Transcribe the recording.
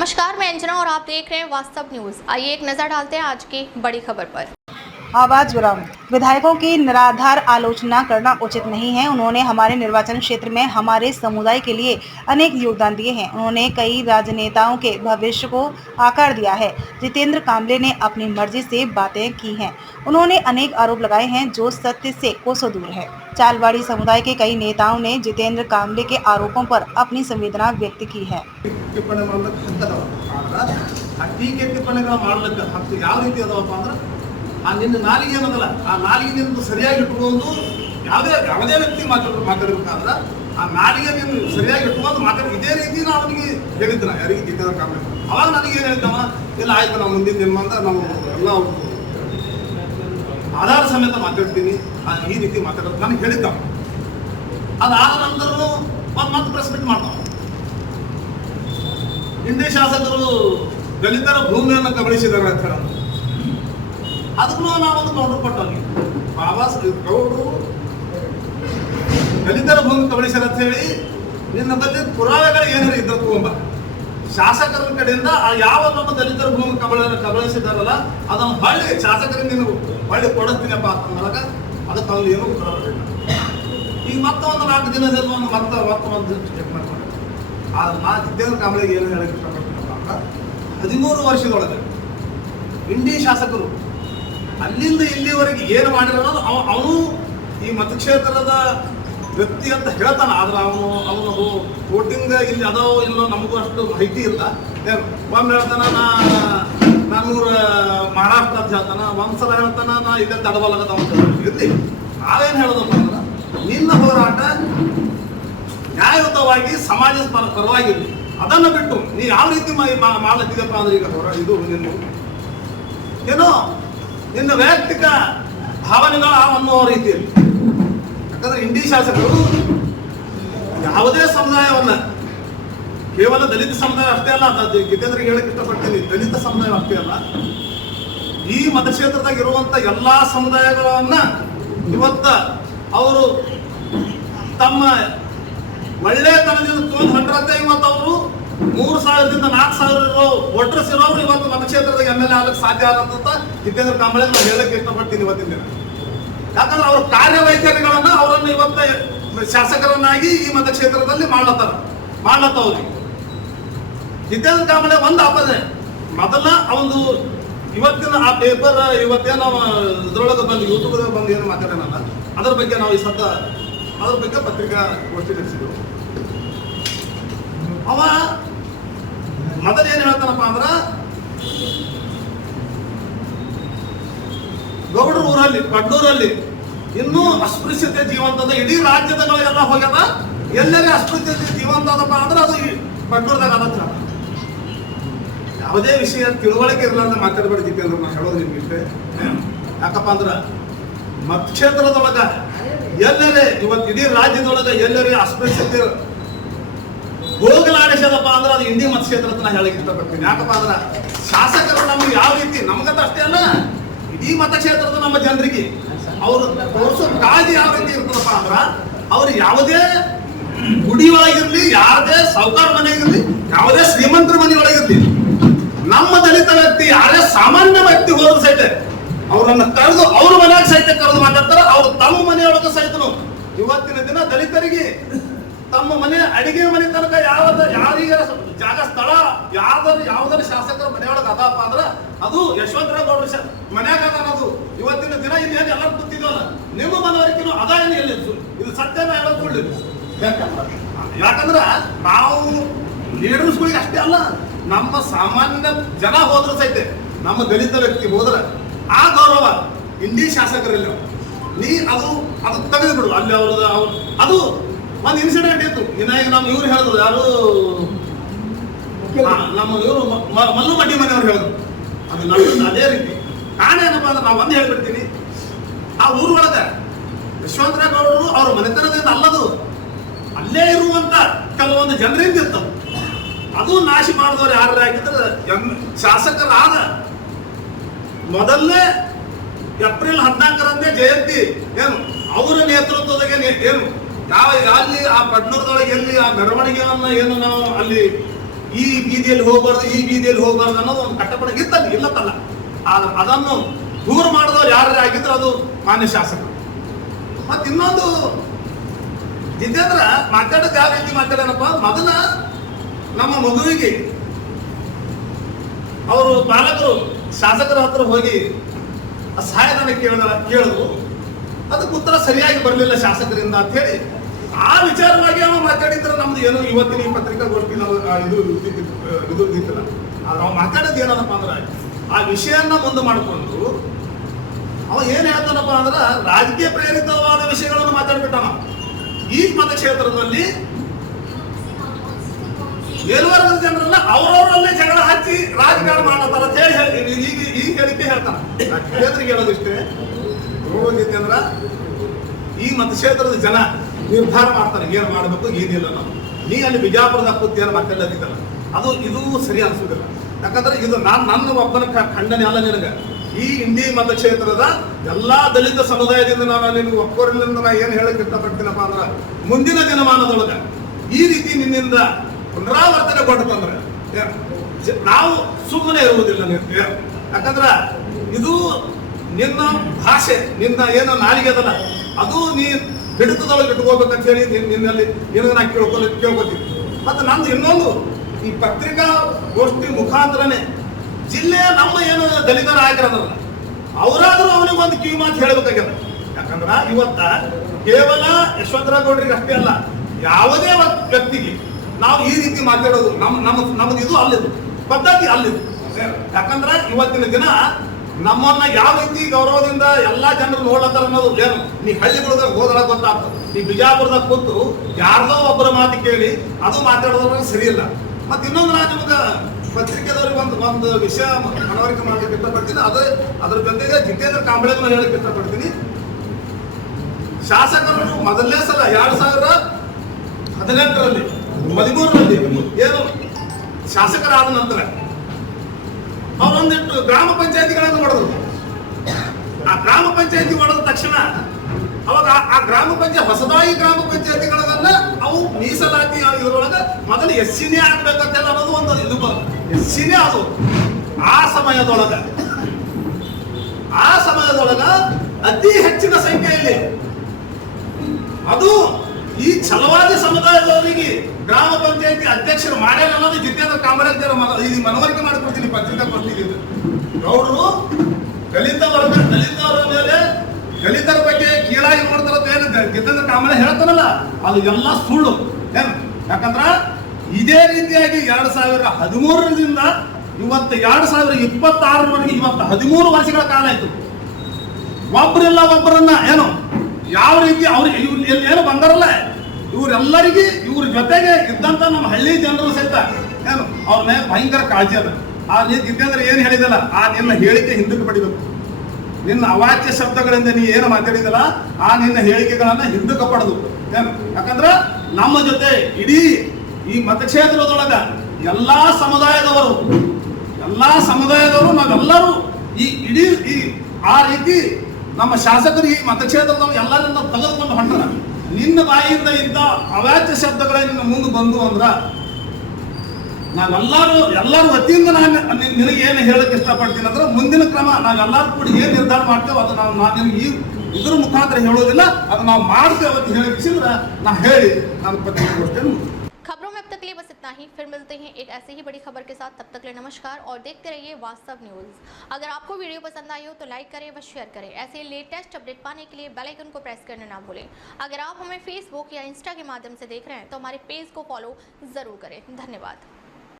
नमस्कार, मैं अंजना और आप देख रहे हैं वास्तव न्यूज। आइए एक नजर डालते हैं आज की बड़ी खबर पर। आवाज बरामद। विधायकों की निराधार आलोचना करना उचित नहीं है। उन्होंने हमारे निर्वाचन क्षेत्र में हमारे समुदाय के लिए अनेक योगदान दिए हैं। उन्होंने कई राजनेताओं के भविष्य को आकार दिया है। जितेंद्र कांबले ने अपनी मर्जी से बातें की हैं। उन्होंने अनेक आरोप लगाए हैं जो सत्य से कोसों दूर है। चालवाड़ी समुदाय के कई नेताओं ने जितेंद्र कांबले के आरोपों पर अपनी संवेदना व्यक्त की है। ನಿನ್ನ ನಾಲಿಗೆ ಏನದಲ್ಲ ಆ ನಾಲಿಗೆ ಸರಿಯಾಗಿ ಇಟ್ಕೊಂಡು ಯಾವುದೇ ವ್ಯಕ್ತಿ ಮಾತಾಡಬೇಕಾದ್ರೆ ಆ ನಾಲಿಗೆ ನೀನು ಸರಿಯಾಗಿ ಇಟ್ಕೊಂಡು ಮಾತಾಡಿ ಇದೇ ರೀತಿ ನಾವು ಅವನಿಗೆ ಹೇಳಿದ್ದ ಯಾರಿಗೆ ಜಿತೇಂದ್ರ ಕಾಂಬಳೆ ಅವಾಗ ನನಗೆ ಏನು ಹೇಳಿದ್ದವ ಇಲ್ಲ ಆಯ್ತು ನಾವು ಮುಂದಿನ ದಿನದಿಂದ ನಾವು ಎಲ್ಲ ಆಧಾರ ಸಮೇತ ಮಾತಾಡ್ತೀನಿ ಈ ರೀತಿ ಮಾತಾಡೋದು ನನಗೆ ಹೇಳಿದ್ದವ. ಅದಾದ ನಂತರ ಮತ್ತೆ ಪ್ರೆಸ್ ಮೀಟ್ ಮಾಡ್ತಾವ. ಇಂಡಿ ಶಾಸಕರು ದಲಿತರ ಭೂಮಿಯನ್ನು ಕಬಳಿಸಿದ್ದಾರೆ ಅಂತ ಹೇಳೋದು ಅದಕ್ಕೂ ನಾವೊಂದು ಕೌಂಟರ್ ಕೊಟ್ಟವಿ. ಬಾಬಾ ಗೌಡರು ದಲಿತರ ಭೂಮಿ ಕಬಳಿಸ್ಯಾರ ಅಂತ ಹೇಳಿ ನಿನ್ನ ಬಳಿ ಪುರಾವೆಗಳು ಏನಾರು ಇದ್ದ ತಗೊಂಬ ಶಾಸಕರ ಕಡೆಯಿಂದ ಯಾವ ನಮ್ಮ ದಲಿತರ ಭೂಮಿ ಕಬಳಿಸಿದಾರಲ್ಲ ಅದನ್ನು ಹೊಳ್ಳಿ ಶಾಸಕರಿಂದ ನೀನು ಹೊಳ್ಳಿ ಕೊಡುತ್ತೀನಪ್ಪ ಅಂತಂದಾಗ ಅದಕ್ಕೆ ಅವ್ನು ಏನೂ ಉತ್ತರ ಬರಲಿಲ್ಲ. ಈಗ ಮತ್ತೆ ಒಂದು 4 ದಿನದ ಮತ್ತೆ ಚೆಕ್ ಮಾಡ್ಕೊಂಡು ನಾ ಜಿತೇಂದ್ರ ಕಾಂಬಳೆಗೆ ಏನು ಹೇಳಕ್ಕೆ ಇಷ್ಟಪಡ್ತೀನಪ್ಪ ಅಂತ 13 ವರ್ಷದೊಳಗೆ ಇಂಡಿ ಶಾಸಕರು ಅಲ್ಲಿಂದ ಇಲ್ಲಿವರೆಗೆ ಏನು ಮಾಡಿರೋದು ಅವನು ಈ ಮತಕ್ಷೇತ್ರದ ವ್ಯಕ್ತಿ ಅಂತ ಹೇಳ್ತಾನೆ. ಆದ್ರೆ ಅವನು ವೋಟಿಂಗ್ ಇಲ್ಲಿ ಅದೋ ಇಲ್ಲೋ ನಮಗೂ ಅಷ್ಟು ಮಾಹಿತಿ ಇಲ್ಲ. ಒಮ್ಮೆ ಹೇಳ್ತಾನ ನಾನೂರ ಮಹಾರಾಷ್ಟ್ರ ಅಂತ ಹೇಳ್ತಾನ, ಒಂದ್ಸಲ ಹೇಳ್ತಾನ ನಾ ಇಲ್ಲೇ ತಡಬಲಾಗದ ಅಂತ ಇರಲಿ. ನಾವೇನು ಹೇಳೋದಪ್ಪ ಅಂದ್ರೆ ನಿನ್ನ ಹೋರಾಟ ನ್ಯಾಯಯುತವಾಗಿ ಸಮಾಜದ ಪರವಾಗಿರಲಿ. ಅದನ್ನು ಬಿಟ್ಟು ನೀ ಯಾವ ರೀತಿ ಮಾಡತ್ತಿದಪ್ಪ ಅಂದ್ರೆ ಈಗ ಇದು ಏನೋ ನಿನ್ನ ವೈಯಕ್ತಿಕ ಭಾವನೆಗಳ ಅನ್ನೋ ರೀತಿಯಲ್ಲಿ. ಯಾಕಂದ್ರೆ ಇಂಡಿ ಶಾಸಕರು ಯಾವುದೇ ಸಮುದಾಯವನ್ನ ಕೇವಲ ದಲಿತ ಸಮುದಾಯ ಅಷ್ಟೇ ಅಲ್ಲ, ಜಿತೇಂದ್ರಿಗೆ ಹೇಳಕ್ಕೆ ಇಷ್ಟಪಡ್ತೀನಿ, ದಲಿತ ಸಮುದಾಯ ಅಷ್ಟೇ ಅಲ್ಲ, ಈ ಮತಕ್ಷೇತ್ರದಾಗ ಇರುವಂತ ಎಲ್ಲಾ ಸಮುದಾಯಗಳನ್ನ ಇವತ್ತ ಅವರು ತಮ್ಮ ಒಳ್ಳೆತನದಿಂದ ತೊಗೊಂಡು ಇವತ್ತು ಅವರು 3,000ದಿಂದ 4,000 ಇರೋ ವೋಟರ್ಸ್ ಇರೋರು ಇವತ್ತು ಮತಕ್ಷೇತ್ರದ MLA ಆಗಕ್ಕೆ ಸಾಧ್ಯ ಆಗಂತ ಜಿತೇಂದ್ರ ಕಾಂಬಳೆ ನಾನು ಹೇಳಕ್ಕೆ ಇಷ್ಟಪಡ್ತೀನಿ ಇವತ್ತಿನ ದಿನ. ಯಾಕಂದ್ರೆ ಅವ್ರ ಕಾರ್ಯವೈಖರಿಗಳನ್ನ ಅವರನ್ನು ಇವತ್ತ ಶಾಸಕರನ್ನಾಗಿ ಈ ಮತಕ್ಷೇತ್ರದಲ್ಲಿ ಮಾಡ್ಲತ್ತವ್ರಿ. ಜಿತೇಂದ್ರ ಕಾಂಬಳೆ ಒಂದು ಆಪದೆ ಮೊದಲ ಅವನು ಇವತ್ತಿನ ಆ ಪೇಪರ್ ಇವತ್ತೇನು ಇದ್ರೊಳಗೆ ಬಂದು ಯೂಟ್ಯೂಬ್ ಬಂದು ಏನು ಮಾತಾಡೋಣಲ್ಲ ಅದ್ರ ಬಗ್ಗೆ ನಾವು ಈ ಅದ್ರ ಬಗ್ಗೆ ಪತ್ರಿಕಾ ಗೋಷ್ಠಿ ನಡೆಸಿದ್ವು. ಅವ ಮೊದಲು ಏನ್ ಹೇಳ್ತಾನಪ್ಪ ಅಂದ್ರ ಗೌಡರ ಊರಲ್ಲಿ ಪಡ್ಡೂರಲ್ಲಿ ಇನ್ನೂ ಅಸ್ಪೃಶ್ಯತೆ ಜೀವಂತದ ಇಡೀ ರಾಜ್ಯದಗಳೆಲ್ಲ ಹೋಗ್ಯದ. ಎಲ್ಲರೇ ಅಸ್ಪೃಶ್ಯತೆ ಜೀವಂತ ಅದಪ್ಪ ಅಂದ್ರೆ ಅದು ಪಡ್ಡೂರ್ದಾಗ ಅದತ್ರ ಯಾವುದೇ ವಿಷಯ ತಿಳುವಳಿಕೆ ಇರಲಾರ್ದ ಮಾತಾಡಬೇಡಿ ಜಿತೇಂದ್ರ. ನಾನು ಹೇಳೋದು ನಿಮ್ಗೆ ಯಾಕಪ್ಪ ಅಂದ್ರ ಮತಕ್ಷೇತ್ರದೊಳಗ ಎಲ್ಲರೇ ಇವತ್ತು ಇಡೀ ರಾಜ್ಯದೊಳಗ ಎಲ್ಲರೇ ಅಸ್ಪೃಶ್ಯತೆ ಹೋಗಲಾಡಿಸದಪ್ಪ ಅಂದ್ರೆ ಅದು ಇಂಡಿ ಮತಕ್ಷೇತ್ರ ನಾ ಹೇಳಕ್ಕೆ ಇಷ್ಟಪಡ್ತೀನಿ. ಯಾಕಪ್ಪ ಅಂದ್ರೆ ಶಾಸಕರು ನಮ್ಗೆ ಯಾವ ರೀತಿ ನಮ್ಗಂತ ಅಷ್ಟೇ ಅಲ್ಲ, ಇಡೀ ಮತಕ್ಷೇತ್ರದ ನಮ್ಮ ಜನರಿಗೆ ಅವ್ರು ತೋರಿಸೋ ಕಾಳಜಿ ಯಾವ ರೀತಿ ಇರ್ತದಪ್ಪ ಅಂದ್ರ ಅವ್ರು ಯಾವುದೇ ಗುಡಿ ಒಳಗಿರ್ಲಿ, ಯಾವುದೇ ಸಾಹುಕಾರ ಮನೆಗಿರ್ಲಿ, ಯಾವುದೇ ಶ್ರೀಮಂತರ ಮನೆ ಒಳಗಿರ್ಲಿ, ನಮ್ಮ ದಲಿತ ವ್ಯಕ್ತಿ ಯಾರೇ ಸಾಮಾನ್ಯ ವ್ಯಕ್ತಿ ಹೋದ್ರು ಸಹಿತ ಅವರನ್ನ ಕರೆದು ಅವ್ರ ಮನೆಯಾಗ ಸಹಿತ ಕರೆದು ಮಾತಾಡ್ತಾರ. ಅವ್ರು ತಮ್ಮ ಮನೆಯೊಳಗೆ ಸಹಿತನು ಇವತ್ತಿನ ದಿನ ದಲಿತರಿಗೆ ತಮ್ಮ ಮನೆ ಅಡಿಗೆ ಮನೆ ತನಕ ಯಾರಿಗೆ ಜಾಗ ಸ್ಥಳ ಯಾವ್ದಾರ ಶಾಸಕರ ಮನೆಯೊಳಗೆ ಅದಪ್ಪ ಅಂದ್ರ ಅದು ಯಶವಂತರಾವ್ ಗೌಡ್ರ ಮನ್ಯಾಗ ಅನ್ನೋದು ಇವತ್ತಿನ ದಿನ ಇಲ್ಲಿ ಏನು ಎಲ್ಲರೂ ಕೂತಿದ್ವಲ್ಲ ನಿಮ್ಮ ಮನವರಿಕೆನೂ ಅದ ಏನು ಎಲ್ಲಿ ಇದು ಸತ್ಯನ ಹೇಳೋದು. ಯಾಕಂದ್ರ ನಾವು ಲೀಡರ್ಸ್ಗಳಿಗೆ ಅಷ್ಟೇ ಅಲ್ಲ, ನಮ್ಮ ಸಾಮಾನ್ಯ ಜನ ಹೋದ್ರ ಸಹಿತ ನಮ್ಮ ದಲಿತ ವ್ಯಕ್ತಿ ಹೋದ್ರ ಆ ಗೌರವ ಇಂಡಿ ಶಾಸಕರಲ್ಲಿ ನೀ ಅದು ತೆಗೆದು ಬಿಡು. ಅಲ್ಲಿ ಅದು ಒಂದು ಇನ್ಸಿಡೆಂಟ್ ಇತ್ತು. ಈಗ ನಮ್ಮ ಇವ್ರು ಹೇಳಿದ್ರು, ಯಾರು ನಮ್ಮ ಇವರು ಮಲ್ಲು ಮಡ್ಡಿ ಮನೆಯವ್ರು ಹೇಳಿದ್ರು. ಅದು ನನ್ನ ಅದೇ ರೀತಿ ಕಾರಣ ಏನಪ್ಪ ಅಂದ್ರೆ ನಾವು ಒಂದು ಹೇಳ್ಬಿಡ್ತೀನಿ. ಆ ಊರೊಳಗ ಯಶವಂತರಾವ್ ಗೌಡರು ಅವ್ರ ಮನೆತನದಿಂದ ಅಲ್ಲದು ಅಲ್ಲೇ ಇರುವಂತ ಕೆಲವೊಂದು ಜನರಿಂದ ಇರ್ತವೆ. ಅದು ನಾಶಿ ಮಾಡಿದವ್ರು ಯಾರು ಆಗಿದ್ರೆ ಶಾಸಕರಾದ ಮೊದಲನೇ ಏಪ್ರಿಲ್ 14ರಂದೇ ಜಯಂತಿ ಏನು ಅವರ ನೇತೃತ್ವದಾಗ ಏನು ಯಾವ ಅಲ್ಲಿ ಆ ಪಟ್ಟಣದೊಳಗೆ ಎಲ್ಲಿ ಆ ಮೆರವಣಿಗೆಯನ್ನ ಏನು ನಾವು ಅಲ್ಲಿ ಈ ಬೀದಿಯಲ್ಲಿ ಹೋಗಬಾರ್ದು ಈ ಬೀದಿಯಲ್ಲಿ ಹೋಗಬಾರ್ದು ಅನ್ನೋದು ಒಂದು ಕಟ್ಟಪಡ ಇರ್ತದೆ, ಇಲ್ಲತ್ತಲ್ಲ. ಆದ್ರೆ ಅದನ್ನು ದೂರ ಮಾಡಿದವ್ರು ಯಾರು ಆಗಿದ್ರೆ ಅದು ಮಾನ್ಯ ಶಾಸಕರು. ಮತ್ತೆ ಇನ್ನೊಂದು ಜಿತೇಂದ್ರ ಮಾತಾಡೋದು ಯಾವ ರೀತಿ ಮಾತಾಡೋಣಪ್ಪ, ಮೊದಲ ನಮ್ಮ ಮಗುವಿಗೆ ಅವರು ಪಾಲಕರು ಶಾಸಕರ ಹತ್ರ ಹೋಗಿ ಸಹಾಯಧನ ಕೇಳಿದ್ರು, ಅದಕ್ಕೆ ಉತ್ತರ ಸರಿಯಾಗಿ ಬರಲಿಲ್ಲ ಶಾಸಕರಿಂದ ಅಂತ ಹೇಳಿ ಆ ವಿಚಾರವಾಗಿ ಅವ ಮಾತಾಡಿದ್ರೆ ನಮ್ದು ಏನು ಇವತ್ತಿನ ಈ ಪತ್ರಿಕಾಗೋಷ್ಠಿ ನಾವು ಇದು ಇದ್ದಿಲ್ಲ. ಆದ್ರೆ ಅವ ಮಾತಾಡೋದು ಏನಪ್ಪ ಅಂದ್ರೆ ಆ ವಿಷಯನ ಮುಂದೆ ಮಾಡಿಕೊಂಡು ಅವ ಏನ್ ಹೇಳ್ತಾನಪ್ಪ ಅಂದ್ರೆ ರಾಜಕೀಯ ಪ್ರೇರಿತವಾದ ವಿಷಯಗಳನ್ನು ಮಾತಾಡ್ಬಿಟ್ಟಾನ. ಈ ಮತಕ್ಷೇತ್ರದಲ್ಲಿ ಮೇಲ್ವರ್ಗದ ಜನರನ್ನ ಅವರವರಲ್ಲೇ ಜಗಳ ಹಚ್ಚಿ ರಾಜಕಾರಣ ಮಾಡತ್ತಾರ ಅಂತ ಹೇಳಿ ಈ ಹೇಳಿಕೆ ಹೇಳ್ತಾನ. ಕ್ಷೇತ್ರಕ್ಕೆ ಹೇಳೋದಿಷ್ಟೇ, ಜಿತೇಂದ್ರ ಈ ಮತಕ್ಷೇತ್ರದ ಜನ ನಿರ್ಧಾರ ಮಾಡ್ತಾರೆ ಏನ್ ಮಾಡಬೇಕು ಏನಿಲ್ಲ ನಾವು. ನೀ ಅಲ್ಲಿ ಬಿಜಾಪುರದ ಕೂತಿಯನ್ನು ಮಾತಾಡೋದಿದ್ದಲ್ಲ, ಅದು ಇದು ಸರಿ ಅನ್ಸುದಿಲ್ಲ. ಯಾಕಂದ್ರೆ ಇದು ನನ್ನ ಒಬ್ಬನ ಖಂಡನೆ ಅಲ್ಲ ನಿನಗೆ. ಈ ಇಂಡಿ ಮತಕ್ಷೇತ್ರದ ಎಲ್ಲಾ ದಲಿತ ಸಮುದಾಯದಿಂದ ನಾನು ನಿನಗೆ ಒಕ್ಕೋರಿನಿಂದ ನಾ ಏನ್ ಹೇಳಕ್ ಇಷ್ಟಪಡ್ತೀನಪ್ಪ ಅಂದ್ರ ಮುಂದಿನ ದಿನಮಾನದೊಳಗ ಈ ರೀತಿ ನಿನ್ನಿಂದ ಪುನರಾವರ್ತನೆಗೊಂಡ್ತಂದ್ರೆ ನಾವು ಸುಮ್ಮನೆ ಇರುವುದಿಲ್ಲ. ಯಾಕಂದ್ರ ಇದು ನಿನ್ನ ಭಾಷೆ, ನಿನ್ನ ಏನೋ ನಾಲಿಗೆ ಅದಲ್ಲ, ಅದು ನೀ ಹಿಡಿತದೊಳಗೆ ಇಟ್ಕೋಬೇಕಂತ ಹೇಳಿ ನಿನ್ನಲ್ಲಿ ನಿನಗೆ ನಾ ಕೇಳ್ಕೊತೀನಿ. ಮತ್ತೆ ನಂದು ಇನ್ನೊಂದು, ಈ ಪತ್ರಿಕಾ ಗೋಷ್ಠಿ ಮುಖಾಂತರನೇ ಜಿಲ್ಲೆಯ ನಮ್ಮ ಏನು ದಲಿತ ನಾಯಕರದಲ್ಲ ಅವರಾದ್ರೂ ಅವನಿಗೆ ಒಂದು ಕಿವಿ ಮಾತು ಹೇಳಬೇಕಾಗ್ಯದ. ಯಾಕಂದ್ರ ಇವತ್ತ ಕೇವಲ ಯಶವಂತರಾವ್ ಗೌಡ್ರಿಗೆ ಅಷ್ಟೇ ಅಲ್ಲ, ಯಾವುದೇ ವ್ಯಕ್ತಿಗೆ ನಾವು ಈ ರೀತಿ ಮಾತಾಡೋದು ನಮ್ದು ಇದು ಅಲ್ಲಿದು ಪದ್ಧತಿ ಅಲ್ಲಿದು. ಯಾಕಂದ್ರ ಇವತ್ತಿನ ದಿನ ನಮ್ಮನ್ನ ಯಾವ ರೀತಿ ಗೌರವದಿಂದ ಎಲ್ಲಾ ಜನರು ನೋಡ್ಲತ್ತಾರ ಅನ್ನೋದು ಏನು ನೀ ಹಳ್ಳಿಗಳದಾಗ ಹೋದಾಗ ಗೊತ್ತಾಗ್ತದೆ. ಈ ಬಿಜಾಪುರದಾಗ ಕೂತು ಯಾರ್ದೋ ಒಬ್ಬರ ಮಾತು ಕೇಳಿ ಅದು ಮಾತಾಡೋದ್ರಾಗ ಸರಿ ಇಲ್ಲ. ಮತ್ತೆ ಇನ್ನೊಂದು ನಾನು ನಿಮ್ಗೆ ಪತ್ರಿಕೆದವ್ರಿಗೆ ಒಂದು ವಿಷಯ ಮನವರಿಕೆ ಮಾಡ್ಲಿಕ್ಕೆ ಇಷ್ಟಪಡ್ತೀನಿ. ಅದ್ರ ಜೊತೆಗೆ ಜಿತೇಂದ್ರ ಕಾಂಬಳೆಗೂ ಹೇಳಕ್ ಇಷ್ಟಪಡ್ತೀನಿ. ಶಾಸಕರು ಮೊದಲನೇ ಸಲ 2018ರಲ್ಲಿ 13ರಲ್ಲಿ ಏನು ಶಾಸಕರಾದ ನಂತರ ಅವರೊಂದಿಟ್ಟು ಗ್ರಾಮ ಪಂಚಾಯತಿಗಳನ್ನು ಮಾಡಿದ್ರು. ಆ ಗ್ರಾಮ ಪಂಚಾಯತಿ ಮಾಡಿದ ತಕ್ಷಣ ಅವಾಗ ಆ ಗ್ರಾಮ ಪಂಚಾಯತ್ ಹೊಸದಾಗಿ ಗ್ರಾಮ ಪಂಚಾಯತಿಗಳನ್ನ ಅವು ಮೀಸಲಾತಿ ಇದ್ರೊಳಗ ಮೊದಲು SC ಆಗ್ಬೇಕಂತೆಲ್ಲ ಅನ್ನೋದು ಒಂದು ಇದು SC ಅದು. ಆ ಸಮಯದೊಳಗ ಅತಿ ಹೆಚ್ಚಿನ ಸಂಖ್ಯೆಯಲ್ಲಿ ಅದು ಈ ಛಲವಾದಿ ಸಮುದಾಯದವರಿಗೆ ಗ್ರಾಮ ಪಂಚಾಯತಿ ಅಧ್ಯಕ್ಷರು ಮಾಡ್ಯಾರ ಅನ್ನೋದು ಜಿತೇಂದ್ರ ಕಾಂಬಳೆ ಇಲ್ಲಿ ಮನವರಿಕೆ ಮಾಡಿಕೊಡ್ತೀನಿ ಪತ್ರಿಕಾಗೋಷ್ಠಿಗೆ. ಗೌಡರು ದಲಿತರ ಮೇಲೆ ದಲಿತರ ಬಗ್ಗೆ ಕೀಳಾಗಿ ನೋಡ್ತಾರ ಏನು ಜಿತೇಂದ್ರ ಕಾಂಬಳೆ ಹೇಳ್ತಾರಲ್ಲ ಅದು ಎಲ್ಲ ಸುಳ್ಳು. ಏನು ಯಾಕಂದ್ರ ಇದೇ ರೀತಿಯಾಗಿ 2013ರಿಂದ ಇವತ್ತು 2026ರವರೆಗೆ ಇವತ್ತು 13 ವರ್ಷಗಳ ಕಾಲ ಆಯ್ತು. ಒಬ್ಬರಿಲ್ಲ ಒಬ್ಬರನ್ನ ಏನು ಯಾವ ರೀತಿ ಅವ್ರಿಗೆ ಏನು ಬಂದಾರಲ್ಲ ಇವರೆಲ್ಲರಿಗೆ ಇವ್ರ ಜೊತೆಗೆ ಇದ್ದಂತ ನಮ್ಮ ಹಳ್ಳಿ ಜನರು ಸಹಿತ ಏನು ಅವ್ರ ಮೇಲೆ ಭಯಂಕರ ಕಾಳಜಿ ಅದ. ಆ ಜಿತೇಂದ್ರ ಏನ್ ಹೇಳಿದಲ್ಲ ಆ ನಿನ್ನ ಹೇಳಿಕೆ ಹಿಂದಕ್ಕೆ ಪಡಿಬೇಕು. ನಿನ್ನ ಅವಾಚ್ಯ ಶಬ್ದಗಳಿಂದ ನೀ ಏನು ಮಾತಾಡಿದಲ್ಲ ಆ ನಿನ್ನ ಹೇಳಿಕೆಗಳನ್ನ ಹಿಂದಕ್ಕೆ ಪಡೆದು ಏನು. ಯಾಕಂದ್ರ ನಮ್ಮ ಜೊತೆ ಇಡೀ ಈ ಮತಕ್ಷೇತ್ರದೊಳಗ ಎಲ್ಲಾ ಸಮುದಾಯದವರು ನಾವೆಲ್ಲರೂ ಈ ಇಡೀ ಆ ರೀತಿ ನಮ್ಮ ಶಾಸಕರು ಈ ಮತಕ್ಷೇತ್ರದವರು ಎಲ್ಲರನ್ನ ತೆಗೆದುಕೊಂಡು ಹೊಂಟಾರ. ನಿನ್ನ ಬಾಯಿಯಿಂದ ಇದ್ದ ಅವಾಚ್ಯ ಶಬ್ದಗಳ ನಿನ್ನ ಮುಂದೆ ಬಂದು ಅಂದ್ರ ಎಲ್ಲರೂ ವತಿಯಿಂದ ನಾನು ನಿನಗೆ ಏನು ಹೇಳಕ್ ಇಷ್ಟಪಡ್ತೀನಿ ಅಂದ್ರೆ ಮುಂದಿನ ಕ್ರಮ ನಾವೆಲ್ಲರೂ ಕೂಡ ಏನ್ ನಿರ್ಧಾರ ಮಾಡ್ತೇವೆ ಅದು ನಾನು ನಿನಗೆ ಇದ್ರ ಮುಖಾಂತರ ಹೇಳೋದಿಲ್ಲ, ಅದು ನಾವು ಮಾಡ್ತೇವೆ ಅಂತ ಹೇಳಿದ್ರೆ ನಾ ಹೇಳಿ ನಾನು ಪತ್ರಿಕಾಗೋಷ್ಠಿಯನ್ನು खबरों में अब तक लिए बस इतना ही। फिर मिलते हैं एक ऐसी ही बड़ी खबर के साथ। तब तक लिए नमस्कार और देखते रहिए वास्तव न्यूज़। अगर आपको वीडियो पसंद आई हो तो लाइक करें व शेयर करें। ऐसे लेटेस्ट अपडेट पाने के लिए बेल आइकन को प्रेस करना ना भूलें। अगर आप हमें फेसबुक या इंस्टा के माध्यम से देख रहे हैं तो हमारे पेज को फॉलो ज़रूर करें। धन्यवाद।